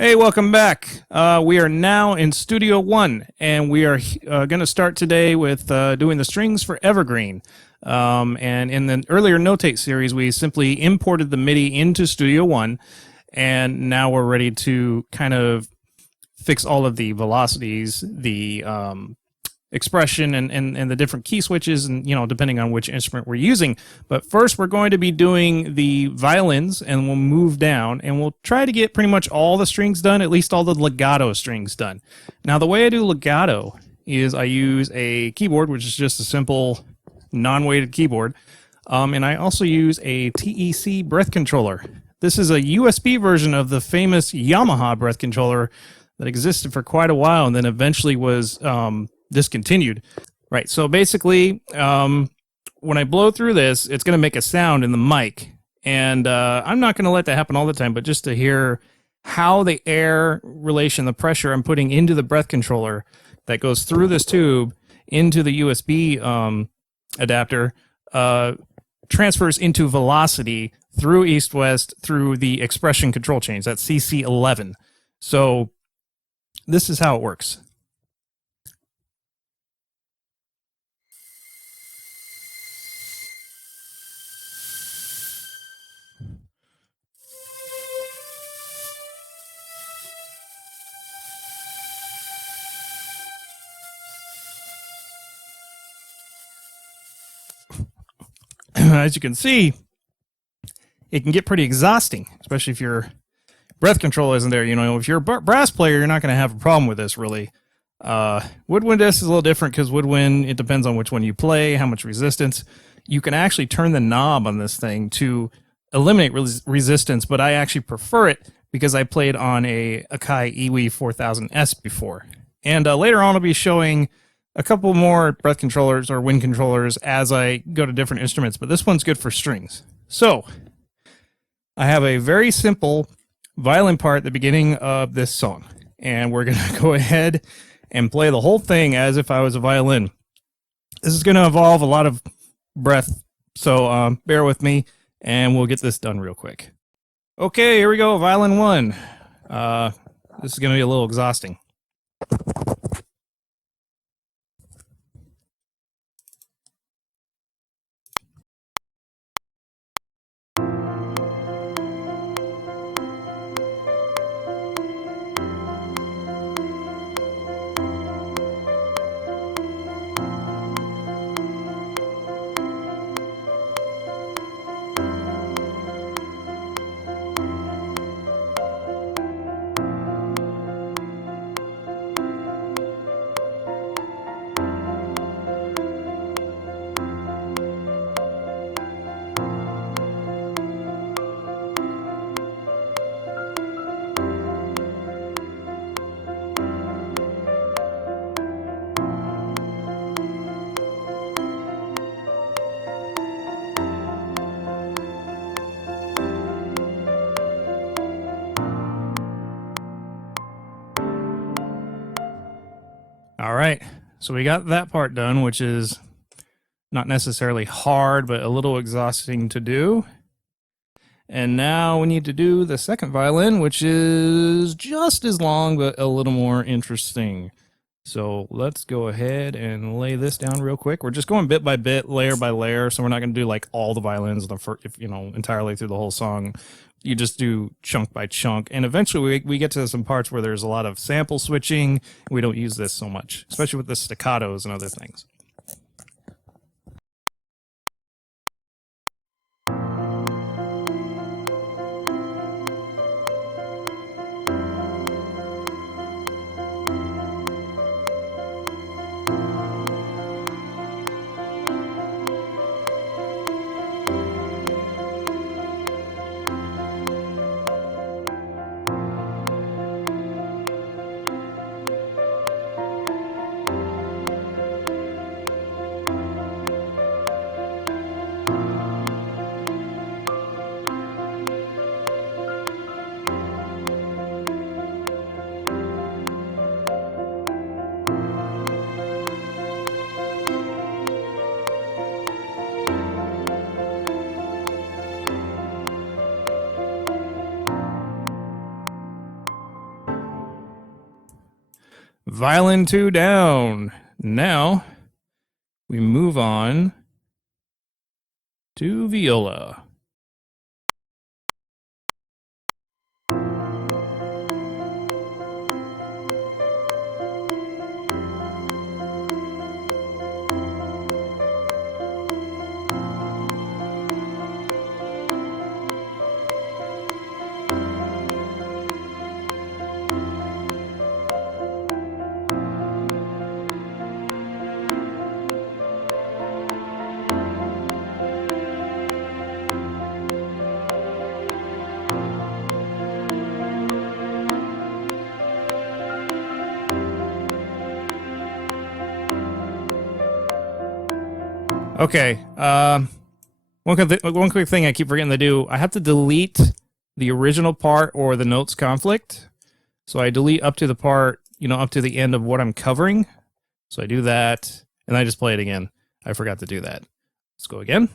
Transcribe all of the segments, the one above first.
Hey, welcome back. We are now in Studio One, and we are going to start today with doing the strings for Evergreen. And in the earlier Notate series, we simply imported the MIDI into Studio One, and now we're ready to kind of fix all of the velocities, the expression, and the different key switches, and depending on which instrument we're using. But first we're going to be doing the violins, and we'll move down and we'll try to get pretty much all the strings done, at least all the legato strings done. Now the way I do legato is I use a keyboard, which is just a simple non-weighted keyboard, and I also use a TEC breath controller. This is a USB version of the famous Yamaha breath controller that existed for quite a while and then eventually was discontinued. Right, so basically, when I blow through this, it's going to make a sound in the mic. And I'm not going to let that happen all the time, but just to hear how the air relation, the pressure I'm putting into the breath controller that goes through this tube into the USB adapter transfers into velocity through east-west through the expression control change. That's CC11. So this is how it works. As you can see, it can get pretty exhausting, especially if your breath control isn't there. If you're a brass player, you're not going to have a problem with this, really. Woodwind is a little different because woodwind, it depends on which one you play, how much resistance. You can actually turn the knob on this thing to eliminate resistance, but I actually prefer it because I played on a Akai Iwi 4000S before. And later on, I'll be showing a couple more breath controllers or wind controllers as I go to different instruments, but this one's good for strings. So I have a very simple violin part at the beginning of this song, and we're going to go ahead and play the whole thing as if I was a violin. This is going to involve a lot of breath, so bear with me, and we'll get this done real quick. Okay, here we go, violin one. This is going to be a little exhausting. All right, so we got that part done, which is not necessarily hard, but a little exhausting to do. And now we need to do the second violin, which is just as long, but a little more interesting. So let's go ahead and lay this down real quick. We're just going bit by bit, layer by layer. So we're not going to do like all the violins entirely through the whole song. You just do chunk by chunk. And eventually we get to some parts where there's a lot of sample switching. We don't use this so much, especially with the staccatos and other things. Violin 2 down. Now we move on to viola. Okay. One quick thing I keep forgetting to do. I have to delete the original part or the notes conflict. So I delete up to the part, up to the end of what I'm covering. So I do that, and I just play it again. I forgot to do that. Let's go again.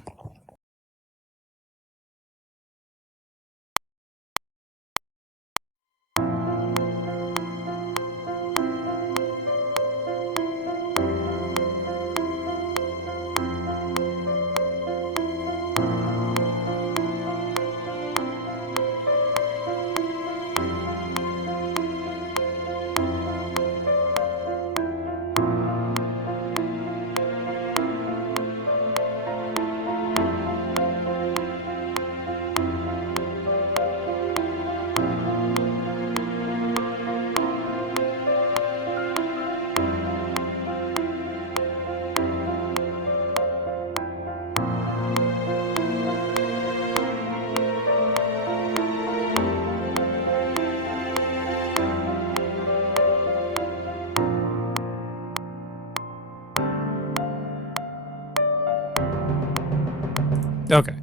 Okay.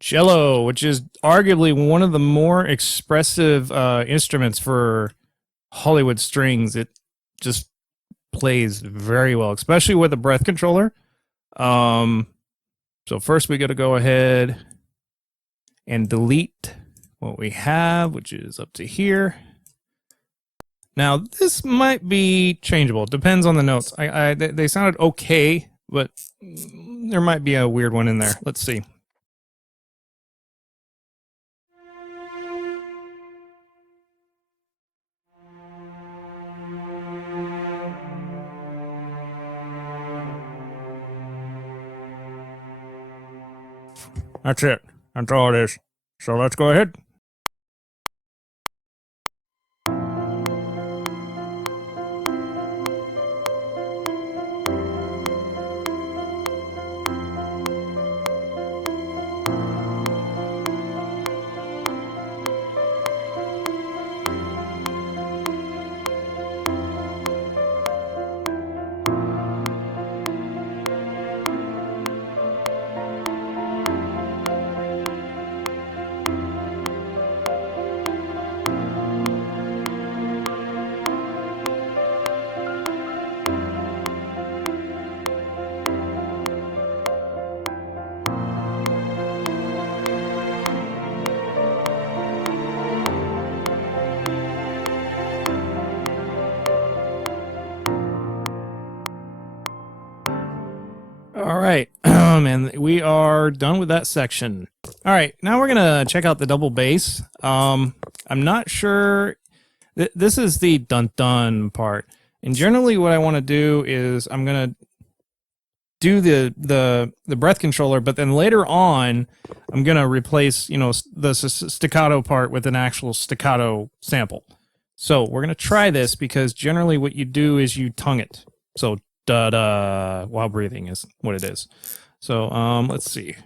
Cello, which is arguably one of the more expressive instruments for Hollywood strings. It just plays very well, especially with a breath controller. So first we got to go ahead and delete what we have, which is up to here. Now, this might be changeable. It depends on the notes. They sounded okay, but there might be a weird one in there. Let's see. That's it. That's all it is. So let's go ahead. All right, and we are done with that section. All right, now we're gonna check out the double bass. I'm not sure. This is the dun dun part, and generally, what I want to do is I'm gonna do the breath controller, but then later on, I'm gonna replace the staccato part with an actual staccato sample. So we're gonna try this because generally, what you do is you tongue it. So da da while breathing is what it is. So let's see.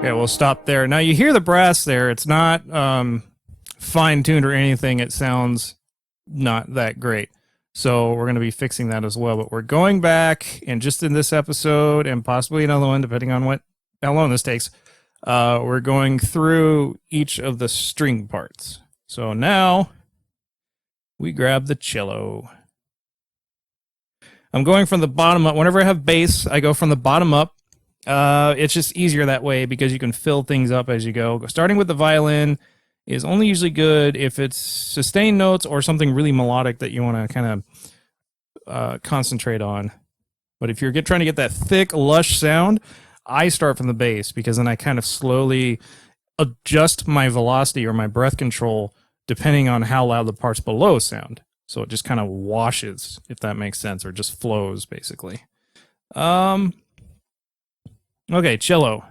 Okay, we'll stop there. Now you hear the brass there. It's not fine-tuned or anything. It sounds not that great. So we're going to be fixing that as well. But we're going back, and just in this episode, and possibly another one, depending on how long this takes, we're going through each of the string parts. So now we grab the cello. I'm going from the bottom up. Whenever I have bass, I go from the bottom up. It's just easier that way because you can fill things up as you go. Starting with the violin is only usually good if it's sustained notes or something really melodic that you want to kind of concentrate on. But if you're trying to get that thick, lush sound, I start from the bass because then I kind of slowly adjust my velocity or my breath control depending on how loud the parts below sound. So it just kind of washes, if that makes sense, or just flows, basically. Okay, cello.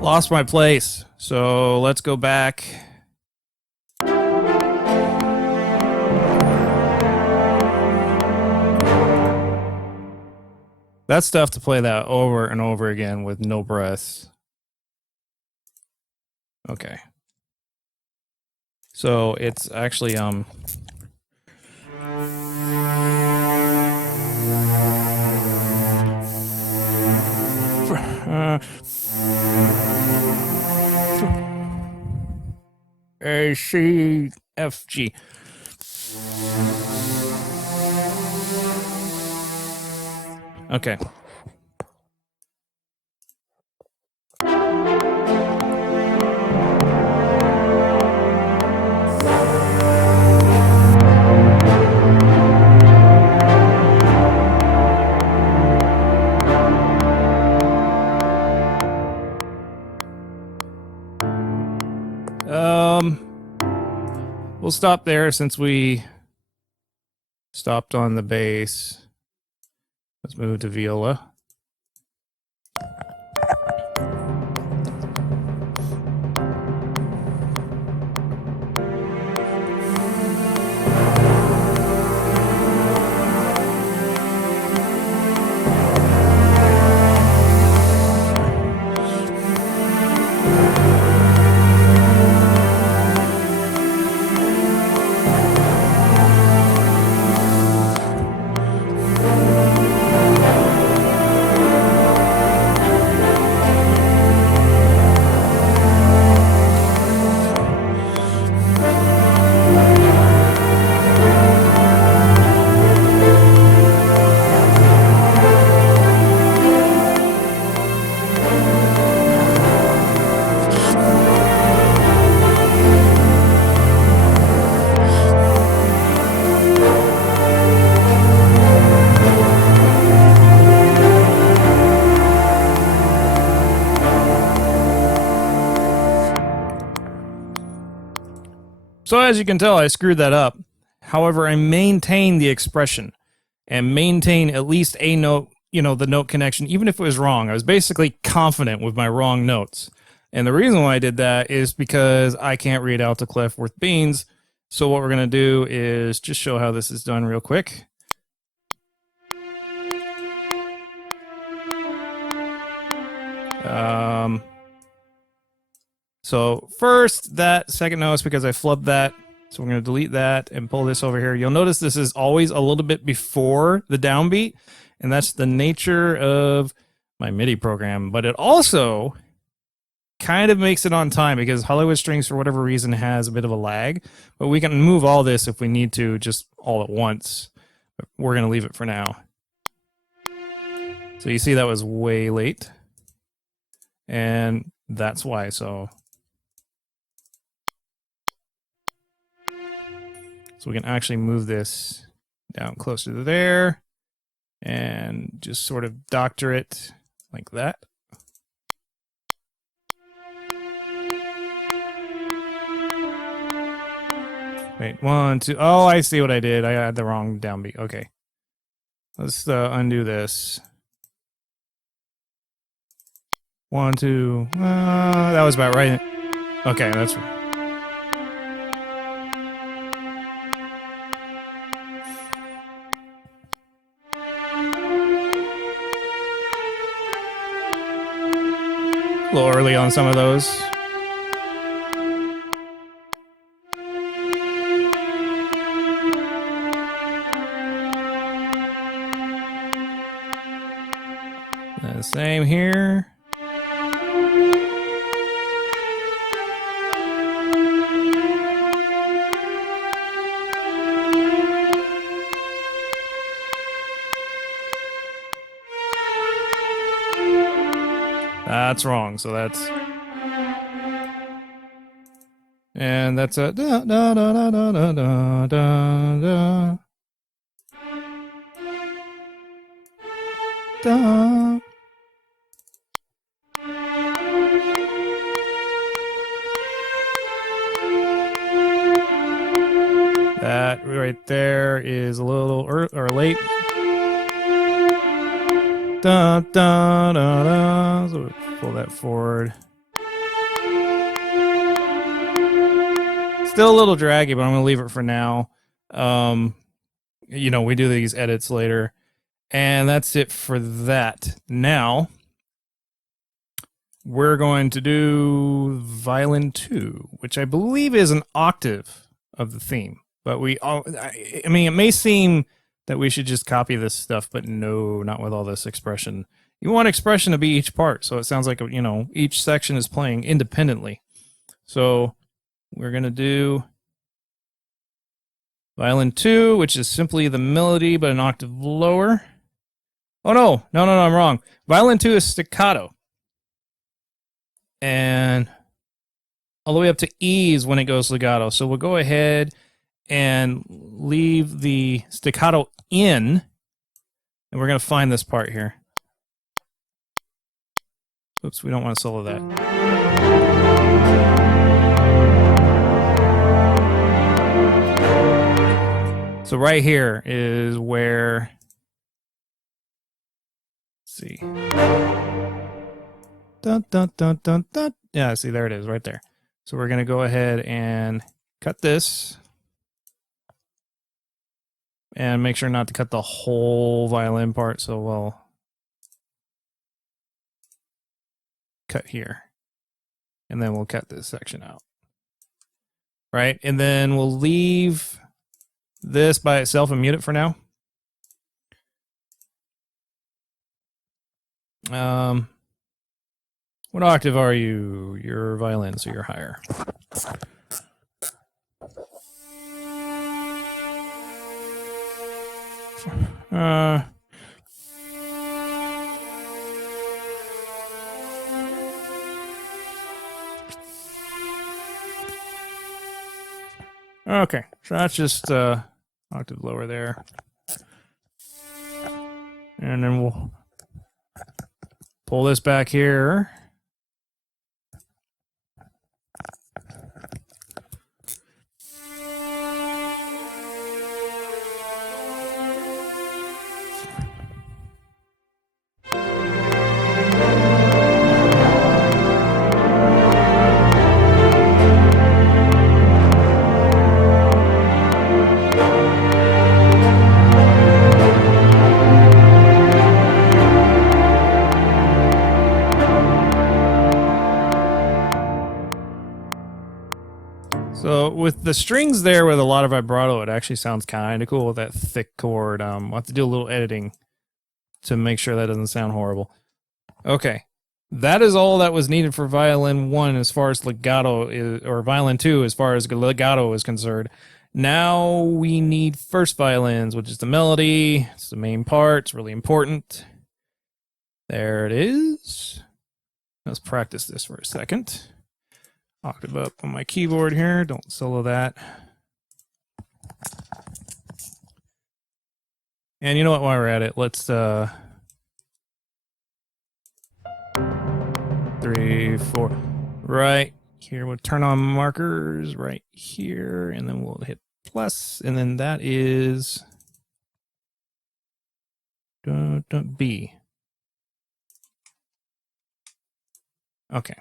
Lost my place, so let's go back. That's tough to play that over and over again with no breaths. Okay. So it's actually A, C, F, G. Okay. We'll stop there since we stopped on the bass. Let's move to viola. So as you can tell, I screwed that up. However, I maintain the expression and maintain at least a note, the note connection, even if it was wrong. I was basically confident with my wrong notes. And the reason why I did that is because I can't read alto clef worth beans. So what we're going to do is just show how this is done real quick. So first, that second note is because I flubbed that. So we're going to delete that and pull this over here. You'll notice this is always a little bit before the downbeat, and that's the nature of my MIDI program. But it also kind of makes it on time because Hollywood Strings, for whatever reason, has a bit of a lag. But we can move all this if we need to, just all at once. But we're going to leave it for now. So you see that was way late. And that's why. So we can actually move this down closer to there and just sort of doctor it like that. Wait, 1, 2. Oh, I see what I did. I had the wrong downbeat. Okay. Let's undo this. 1, 2. That was about right. Okay, that's. A little early on some of those. And same here. That's wrong, so that's. And that's a da da da da da da da da da. That right there is a little or late. Da da da da. So pull that forward. Still a little draggy, but I'm gonna leave it for now. You know, we do these edits later, and that's it for that. Now we're going to do violin 2, which I believe is an octave of the theme. But I mean, it may seem that we should just copy this stuff, but no, not with all this expression. You want expression to be each part, so it sounds like, you know, each section is playing independently. So we're going to do violin 2, which is simply the melody, but an octave lower. Oh, no, I'm wrong. Violin 2 is staccato. And all the way up to E is when it goes legato. So we'll go ahead and leave the staccato in, and we're going to find this part here. Oops, we don't want to solo that. So right here is where, let's see. Dun, dun, dun, dun, dun. Yeah, see, there it is right there. So we're going to go ahead and cut this. And make sure not to cut the whole violin part, so we'll cut here. And then we'll cut this section out. Right? And then we'll leave this by itself and mute it for now. What octave are you? You're violin, so you're higher. Okay, so that's just octave lower there. And then we'll pull this back here. So with the strings there with a lot of vibrato, it actually sounds kind of cool with that thick chord. We'll have to do a little editing to make sure that doesn't sound horrible. Okay, that is all that was needed for violin 1 as far as legato is, or violin 2 as far as legato is concerned. Now we need first violins, which is the melody. It's the main part. It's really important. There it is. Let's practice this for a second. Octave up on my keyboard here. Don't solo that. And you know what? While we're at it, let's 3, 4. Right here, we'll turn on markers right here, and then we'll hit plus, and then that is B. Okay.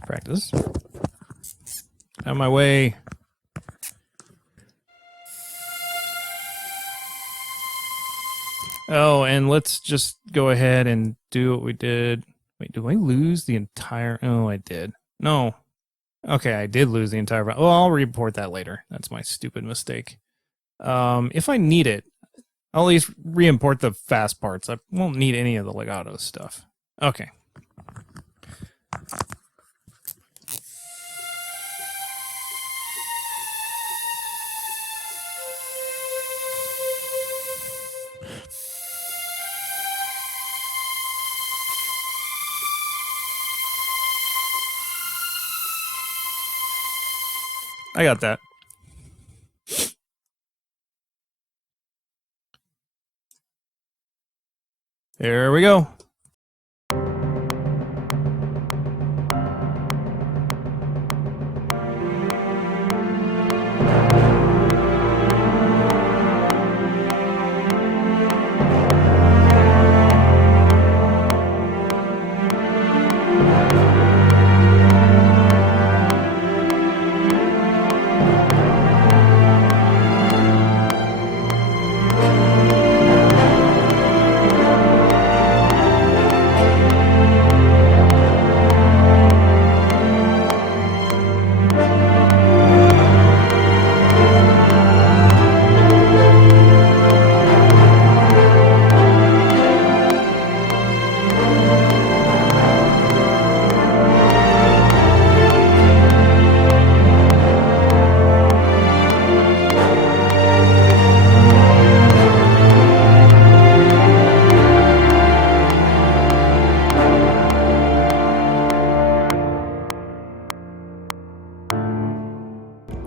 Let's practice. Out of my way. Oh, and let's just go ahead and do what we did. Wait, do I lose the entire... Oh, I did. No. Okay, I did lose the entire... Well, I'll report that later. That's my stupid mistake. If I need it, I'll at least re-import the fast parts. I won't need any of the legato stuff. Okay. I got that. There we go.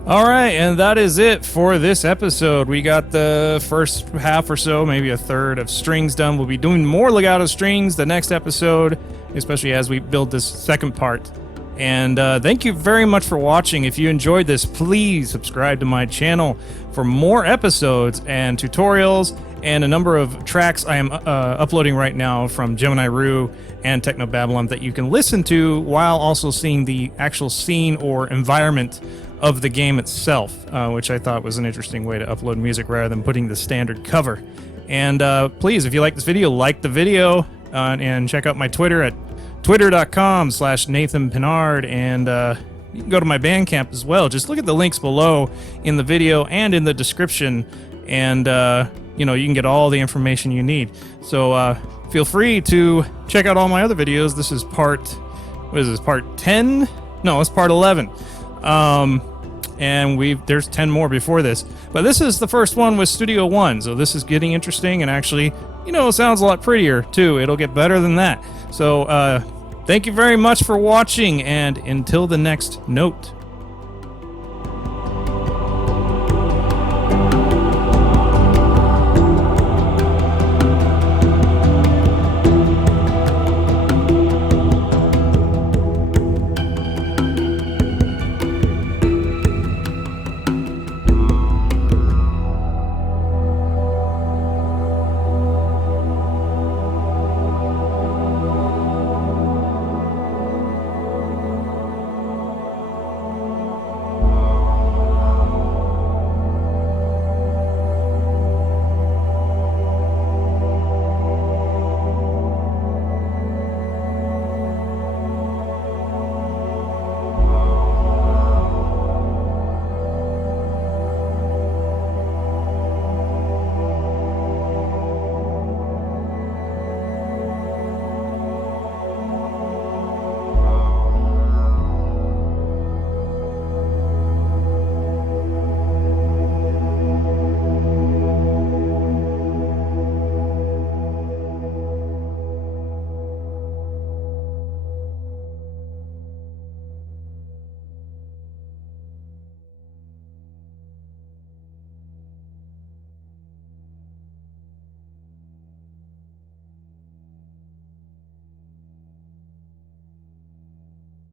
All right, and that is it for this episode. We got the first half or so, maybe a third of strings done. We'll be doing more legato strings the next episode, especially as we build this second part. And thank you very much for watching. If you enjoyed this, please subscribe to my channel for more episodes and tutorials and a number of tracks I am uploading right now from Gemini Rue and Techno Babylon that you can listen to while also seeing the actual scene or environment of the game itself, which I thought was an interesting way to upload music rather than putting the standard cover. And please, if you like this video, like the video and check out my Twitter at twitter.com/Nathan Pinard, and you can go to my Bandcamp as well. Just look at the links below in the video and in the description, and you know, you can get all the information you need. So feel free to check out all my other videos. This is part, what is this, part 10? No, it's part 11. And there's 10 more before this, but this is the first one with Studio One, so this is getting interesting, and actually, you know, it sounds a lot prettier too. It'll get better than that. So thank you very much for watching, and until the next note.